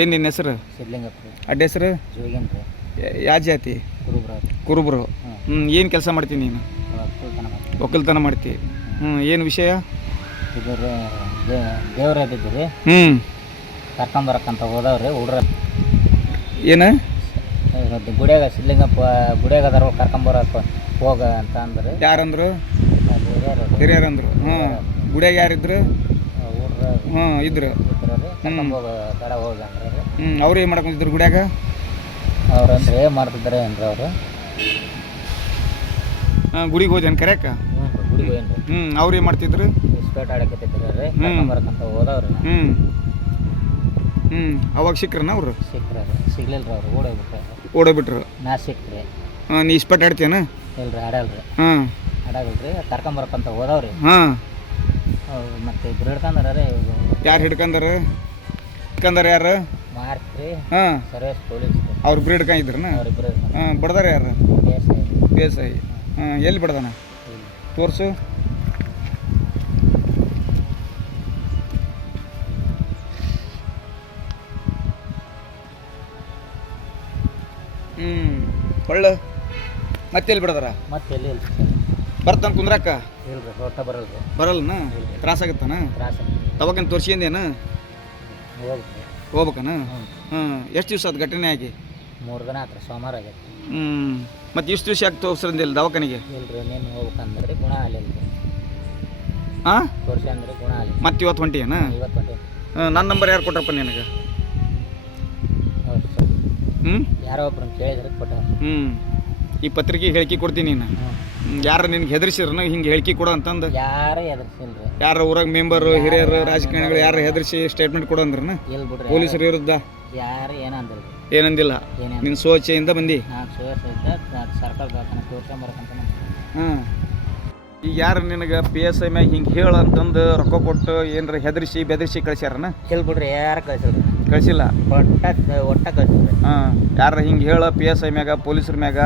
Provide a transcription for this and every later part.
ಏನು ನಿನ್ನ ಹೆಸರು? ಸಿದ್ಲಿಂಗಪ್ಪ. ಅಡ್ಡ ಹೆಸರು? ಜೋಗೇಂದ್ರ. ಯಾವ ಜಾತಿ? ಕುರುಬ್ರು. ಏನು ಕೆಲಸ ಮಾಡ್ತೀನಿ ನೀನು? ಒಕ್ಕಲ್ತನ ಮಾಡ್ತೀವಿ. ಏನು ವಿಷಯ? ಇದು ದೇವ್ರ ಇದ್ದಿದ್ದು ಕರ್ಕೊಂಬರಕ್ಕಂತ ಹೋದವ್ರಿ ಹುಡ್ರ. ಏನು ಗುಡಿಯಾಗ ಸಿದ್ಲಿಂಗಪ್ಪ ಗುಡಿಯಾಗ ಅದಾರ ಕರ್ಕೊಂಬರಕ್ಕೆ ಹೋಗ ಅಂತ ಅಂದ್ರೆ. ಯಾರಂದ್ರು? ಹಿರಿಯರಂದ್ರು. ಗುಡಿಯಾಗ ಯಾರಿದ್ರು? ಹುಡ್ರ ಇದ್ರು. ಕರ್ಕೊಂಬೋಗ ಕಡ ಹೋಗ ಅಂದ್ರೆ. ಅವ್ರು ಏನು ಮಾಡ್ಕೊಂಡಿದ್ರು ಗುಡಿಯಾಗ? ಅವ್ರಂದ್ರೆ ಏನು ಮಾಡ್ತಿದ್ದಾರೆ ಅಂದ್ರೆ ಅವರು ಗುಡಿಗೆ ಹೋದೇನು ಕರೆಯಕ್ಕ? ಗುಡಿಗೆ ಹೋಗ್ರಿ. ಅವ್ರು ಏನು ಮಾಡ್ತಿದ್ರು? ಇಸ್ಪೇಟ್ ಆಡಕತ್ತಿದ್ರಿ ಕರ್ಕೊಂಬರಕ್ಕಂತ ಹೋದವ್ರಿ. ಅವಾಗ ಸಿಕ್ರನ ಅವ್ರು? ಸಿಕ್ಕ್ರಿ. ಸಿಗ್ಲಿಲ್ರಿ ಅವ್ರು ಓಡೋಗ್ಬಿಟ್ರು. ನಾ ಸಿಕ್ಕ್ರಿ. ನೀ ಇಸ್ಪಟ್ ಆಡ್ತೀಯನ? ಇಲ್ರಿ ಆಡಲ್ರಿ. ಆಡಲ್ರಿ ಕರ್ಕೊಂಬರಕ್ಕಂತ ಹೋದವ್ರಿ. ಮತ್ತೆ ಇಬ್ರು ಹಿಡ್ಕಂದಾರ. ಯಾರು ಹಿಡ್ಕಂದಾರ? ಯಾರು ಮಾರ್ಕ್ರಿ ಸರ್ವೇಶ್ ಪೊಲೀಸ್ ಅವ್ರಿಬ್ರು ಹಿಡ್ಕೊಂಡಿದ್ರನ? ಅವ್ರಿಬ್ರು ಬಡ್ದಾರ ಯಾರು? ದೇಸಾಯಿ. ಎಲ್ಲಿ ಬಡ್ದಾನ? ತೋರ್ಸು. ಒಳ್ಳೆ ಮತ್ತೆ ಎಲ್ಲಿ ಬಿಡದಾರ? ಮತ್ತೆ ಎಲ್ಲಿ ಇಲ್ಲ ಬರ್ತಾನ ಕುಂದ್ರಾಕ? ಇಲ್ರಿ ಹೊಟ್ಟ ಬರಲ್ರಿ. ಬರಲ್ಲನ? ತ್ರಾಸಾಗತ್ತಾನ? ತ್ರಾಸ ತವಕನ್ ತೋರ್ಸಿಂದೇನ? ಹೋಗ್ಬೇಕನ? ಎಷ್ಟು ದಿವಸ ಅದು ಘಟನೆ ಆಗಿ? 3 ದಿನ ಆತ್ರಿ. ಸೋಮವಾರ ಆಗೈತಿ. ಮತ್ತೆ ಇಷ್ಟು ದಿವಸ ಯಾಕೆ ತೋರ್ಸಂದಿಲ್ಲ ದವಾಖಾನಿಗೆ? ಇಲ್ರಿ ನೀನು ಹೋಗ್ಬೇಕಂದ್ರೆ ಗುಣ ಆಗಲಿಲ್ಲ. ತೋರ್ಸಿ ಅಂದ್ರೆ ಗುಣ ಆಗಲಿ. ಮತ್ತೆ ಇವತ್ತು ಹೊಂಟಿಯೇನ? ಇವತ್ತು ಹೊಂಟಿ. ನನ್ನ ನಂಬರ್ ಯಾರು ಕೊಟ್ರಪ್ಪ ನಿನಗೆ? ಯಾರೋ ಒಬ್ರನ್ನ ಕೇಳಿದ್ರೆ ಕೊಟ್ಟ. ಈ ಪತ್ರಿಕೆ ಹೇಳಿಕೆ ಕೊಡ್ತೀನಿ ನೀನು. ಯಾರು ನಿನ್ಗೆ ಹೆದರ್ಸಿರ್ನ ಹಿಂಗೆ ಹೇಳಿಕೆ ಕೊಡು ಅಂತಂದು? ಯಾರು ಹೆದರ್ಸಿಲ್ರಿ. ಯಾರು ಊರಾಗ ಮೆಂಬರು ಹಿರಿಯರು ರಾಜಕಾರಣಿಗಳು ಯಾರು ಹೆದರ್ಸಿ ಸ್ಟೇಟ್ಮೆಂಟ್ ಕೊಡು ಅಂದ್ರನ? ಇಲ್ಲ ಬಿಡ್ರಿ. ಪೊಲೀಸರ ವಿರುದ್ಧ ಯಾರು ಏನಂದ್ರಿ? ಏನಂದಿಲ್ಲ. ನಿನ್ನ ಸೋಚೆಯಿಂದ ಬಂದು ನಾನು ಸೋಚಿದ್ದ ಸರ್ಕಾರ ದವಾಖಾನೆ ತೋರ್ಸ್ಕೊಂಬರಕಂತ. ಈಗ ಯಾರು ನಿನಗೆ PSI ಮ್ಯಾಗ ಹಿಂಗೆ ಹೇಳು ಅಂತಂದು ರೊಕ್ಕ ಕೊಟ್ಟು ಏನಾರ ಹೆದರ್ಸಿ ಬೆದರ್ಸಿ ಕಳ್ಸ್ಯಾರನ? ಇಲ್ಲ ಬಿಡ್ರಿ. ಯಾರು ಕಳ್ಸಿಲ್ರಿ. ಕಳಿಸಿಲ್ಲ. ಒಟ್ಟ ಕಳ್ಸಿಲ್ರಿ. ಯಾರು ಹಿಂಗೆ ಹೇಳು PSI ಮ್ಯಾಗ ಪೊಲೀಸರ ಮ್ಯಾಗ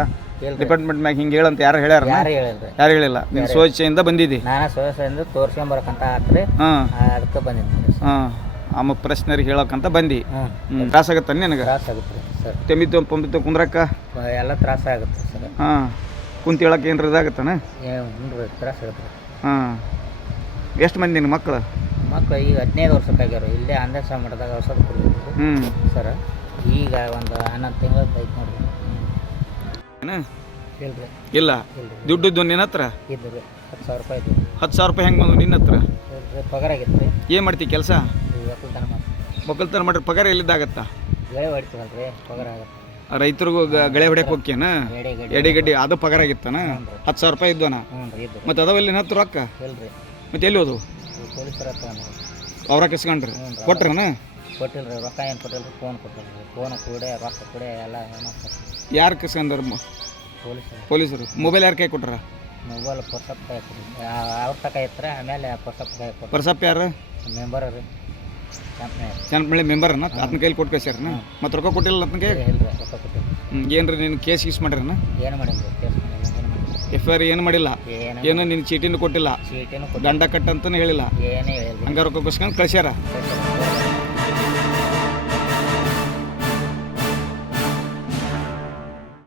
ಡಿಪಾರ್ಟ್ಮೆಂಟ್ ಮ್ಯಾಗ ಹಿಂಗೆ ಹೇಳಂತ ಯಾರು ಹೇಳ್ಯಾರ? ಯಾರು ಹೇಳಿಲ್ರಿ. ಯಾರು ಹೇಳಿಲ್ಲ. ನಿನ್ನ ಸೋಚೆಯಿಂದ ಬಂದಿದ್ದಿ. ನಾನು ಸೋಚೆಯಿಂದ ತೋರ್ಸ್ಕೊಂಬರಕಂತ ಆತ್ರಿ. ಅದಕ್ಕೆ ಬಂದಿದ್ದೆ. ಆಮ ಪ್ರಶ್ನೆರಿಗೆ ಹೇಳಕ್ಕಂತ ಬಂದು ತ್ರಾಸ ಆಗತ್ತ ನಿನಗೆ? ತ್ರಾಸ ಆಗುತ್ತೆ ಸರ್. ತೆಮಿತು ಪಂಪಿತು ಕುಂದ್ರಕ್ಕ ಎಲ್ಲ ತ್ರಾಸ ಆಗುತ್ತೆ ಸರ್. ಕುಂತ ಹೇಳಕ್ಕೆ ಏನ್ರ ಇದಾಗತ್ತನ? ತ್ರಾಸ ಆಗುತ್ತೆ. ಎಷ್ಟು ಮಂದಿ ನಿನ್ನ ಮಕ್ಕಳು? ಮಕ್ಕಳು ಈಗ 15 ವರ್ಷಕ್ಕಾಗ್ಯಾರ. ಇಲ್ಲೇ ಅಂದೇಶ ಮಠದಾಗ ಔಷಧ ಕೊಡ್ಬೇಕು ಸರ್. ಈಗ ಒಂದು 11 ತಿಂಗಳದ್ದು ಐತೆ ನೋಡ್ರಿ. ಇಲ್ರಿ. ಇಲ್ಲ. ದುಡ್ಡು ನಿನ್ನ ಹತ್ರ ಇದ್ರಿ 10,000 ರೂಪಾಯಿ ಇದ್ರಿ. 10,000 ರೂಪಾಯಿ ಹೆಂಗೆ ಬಂದು ನಿನ್ನ ಹತ್ರ? ಪಗಾರ ಆಗಿತ್ತು ರೀ. ಏನು ಮಾಡ್ತೀವಿ ಕೆಲಸ? ಒಕ್ಕಲ್ತನ ಮಾಡ್ರಿ. ಪಗಾರ ಎಲ್ಲಿದ್ದಾಗತ್ತಾ? ಗಳೆ ಹೊಡಿತೀವಲ್ರಿ ಪಗಾರ ಆಗುತ್ತೆ. ರೈತರಿಗೂ ಗಳೆ ಹೊಡ್ಯಕ್ಕೆ ಹೋಗ್ಯನ? ಎಡೆಗಡ್ಡಿ ಅದು ಪಗಾರ ಆಗಿತ್ತಾನ? 10,000 ರೂಪಾಯಿ ಇದ್ವನ? ಮತ್ತೆ ಅದಾವಲ್ಲಿ ಹತ್ತು ರೊಕ್ಕ? ಇಲ್ರಿ. ಮತ್ತೆ ಎಲ್ಲಿ ಹೋದು? ಪೊಲೀಸರ ಅವ್ರ ಕಿಸ್ಕೊಂಡ್ರಿ? ಕೊಟ್ರನ? ಕೊಟ್ಟಿಲ್ರಿ. ರೊಕ್ಕ ಏನು ಕೊಟ್ಟಿಲ್ರಿ. ಫೋನ್ ಕೊಟ್ಟಿಲ್ರಿ. ಫೋನ್ ಕೂಡ ರೊಕ್ಕ ಕೂಡ ಎಲ್ಲ ಯಾರು ಕಿಸ್ಕೊಂಡ್ರ? ಪೊಲೀಸರು. ಮೊಬೈಲ್ ಯಾರು ಕೈ ಕೊಟ್ರ? ಮೊಬೈಲ್ ಪರ್ಸಪ್ ಕೈ ಕೊಟ್ರಿ. ಅವ್ರ ತಕ ಇತ್ತು. ಆಮೇಲೆ ಪರ್ಸಪ್ ಕೈ ಕೊಟ್ರಿ. ಪರ್ಸಪ್ ಯಾರು? ಮೆಂಬರ್ ರೀ. ಚೆನ್ನಪಳ್ಳಿ ಮೆಂಬರ್ನ ಅದನ್ನ ಕೈಲಿ ಕೊಟ್ಟು ಕಳ್ಸ್ಯಾರನ? ಮತ್ತೆ ರೊಕ್ಕ ಕೊಟ್ಟಿಲ್ಲ ಅದನ್ನ ಕೈ? ಇಲ್ರಿ ರೊಕ್ಕ ಕೊಟ್ಟಿಲ್ಲ. ಏನ್ರಿ ನೀನು ಕೇಸ್ ಗೀಸ್ ಮಾಡ್ಯಾರನ? ಏನು ಮಾಡಿಲ್ಲ. ಕೇಸ್ FIR ಏನು ಮಾಡಿಲ್ಲ? ಏನು ನಿನ್ನ ಚೀಟಿನೂ ಕೊಟ್ಟಿಲ್ಲ? ದಂಡ ಕಟ್ಟಂತಾನೆ ಹೇಳಿಲ್ಲ? ಏನೇ ಹೇಳಿಲ್ಲ. ಹಂಗ ರೊಕ್ಕ ಕೊಸ್ಕೊಂಡು ಕಳ್ಸ್ಯಾರ?